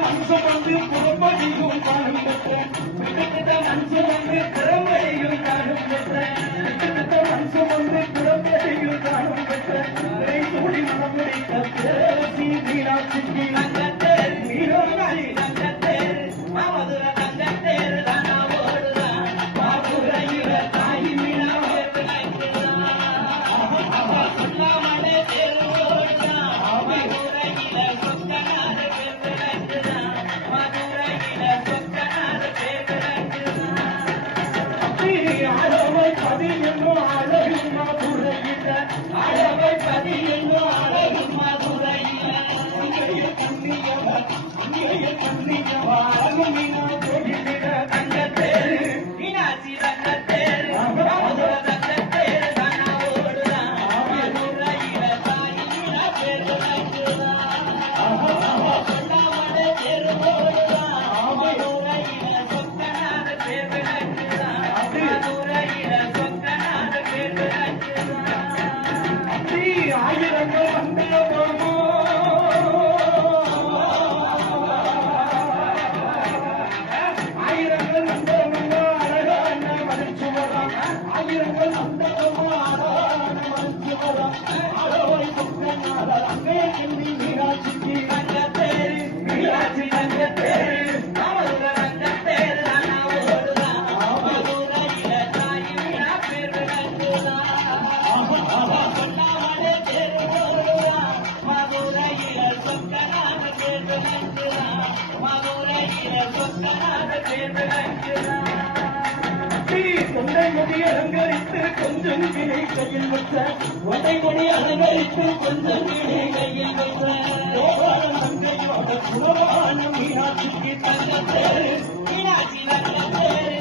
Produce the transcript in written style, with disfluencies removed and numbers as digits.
மனுஷன் வந்து புறப்படியும் காணும் பெற்ற மனுஷன் வந்து திறமையும் காணும் பெற்ற மனுஷன் வந்து புறப்படியும் காணும் பெற்ற சூடி மனம் முடித்த பேசி மீனாட்சிக்கு தங்கத்தேர் மீனோராய் தங்கத்தேர் மதுர தங்கத்தேர் தானா ஓடுதான் மதுரையில தாய் மீனா சொல்லாமலே தேர் ஓடுதான் மதுரையில சொக்கனார பேர் மதுரையில சொக்கனார பேர் அளவை பதி என்னும் அழகும் மதுரையில அளவை பதி என்னும் அழகும் மதுரையில கண்ணியவாழகும் மீனா தொழிலிட தங்கத்தேரு மீனாட்சி தங்கத்தேரு மதுர தங்கத்தேரு தானா ஓடுதான் மதுரையில தாய் மீனா பேர் சொல்லாமலே தேர் ஓடுதான் மதுரையில சொக்கனார பேர் மதுரையில சொக்கனார பேர் ஆயிரங்கள் வந்த போமோ ஆயிரங்கள் வந்தவங்க அழகான மதிச்சு வரும் ஆயிரங்கள் வந்தவங்க அழகான மதிச்சு வரும் அளவை சொக்கனார அங்கே எண்ணி மீனாட்சிக்கு தங்கத்தேரு மீனாட்சி தங்கத்தேரு தொண்டை மொழி அலங்கரித்து கொஞ்சம் கிளை கையில் வைத்த ஒட்டை மொழி அலங்கரித்து கொஞ்சம் கிளை கையில் வைத்த கோபாலம் தங்கையோட குலவான மீனாட்சிக்கு தங்கத்தேரு மீனாட்சி தங்கத்தேரு